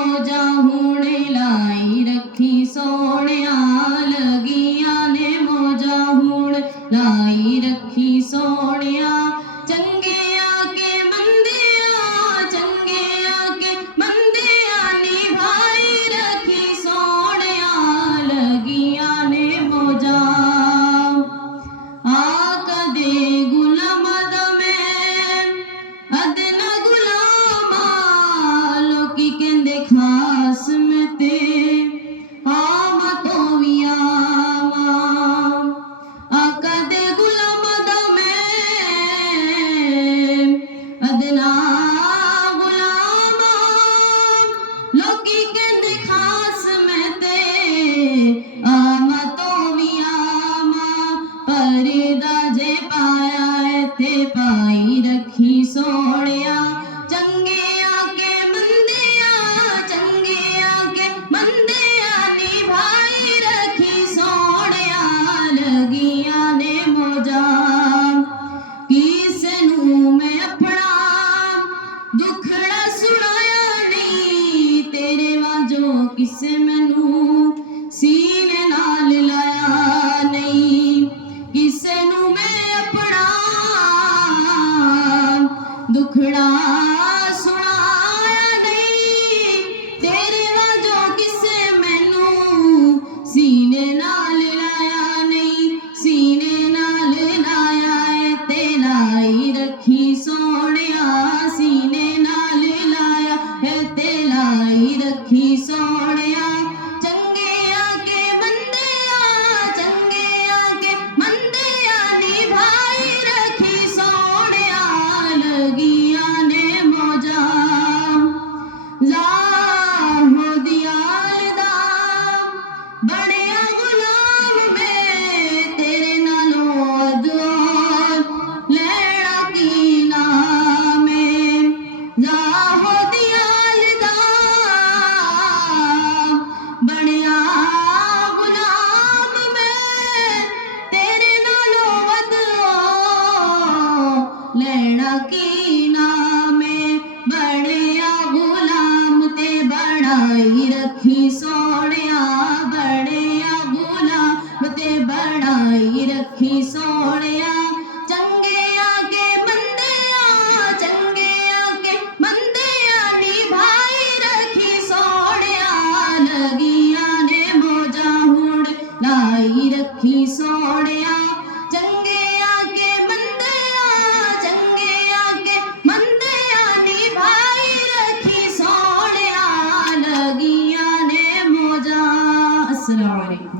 मौजा हुण लाई रखी सोहणिया लगियां ने मौजा हुण लाई रखी सोहणिया चंगिया के मंदिया निभाई रखी सोहणिया लगियां ने मौजा आका दे गुलाम अदना गुलामा लोकी कहंदे खास में ते आमा तो भी आमा आका दे गुलाम अदना गुलामा लोकी कहंदे खास में ते आमा तो भी आमा परदा जे पाया थे पाई रखी सोहणिया चंगिया के मंदिया निभाई रखी सोहणिया लगियां ने मौजा किसे नू मैं अपना दुखड़ा सुनाया नहीं तेरे वांजो किसे मैनू सीने नाल लाया नहीं किसे नू मैं अपना दुखड़ा सुनाया नहीं तेरे वांजो किसे मैनू सीने नाल लाया नहीं सीने नाल लाया ते लाई रखी सोहणिया सीने नाल लाया है ते लाई रखी सोहणिया चंगिया के मंदिया निभाई रखी सोहणिया लगियां ने मौजा जाहो दियाल दा बड़िया गुलाम में तेरे नालों अदवार लैना की नाम जाहो दियाल दा बड़िया गुलाम में तेरे नालों अदवार लैना की नाम बड़िया गुलाम ते बढ़ाई रखी सोहणिया बड़िया गुलाम ते बढ़ाई रखी सोहणिया चंगिया के मंदिया निभाई रखी सोहणिया लगियां ने मौजा हुण लाई रखी सोहणिया चंगिया के मंदिया निभाई रखी सोहणिया लगियां ने मौजा। अस्सलाम वालेकुम।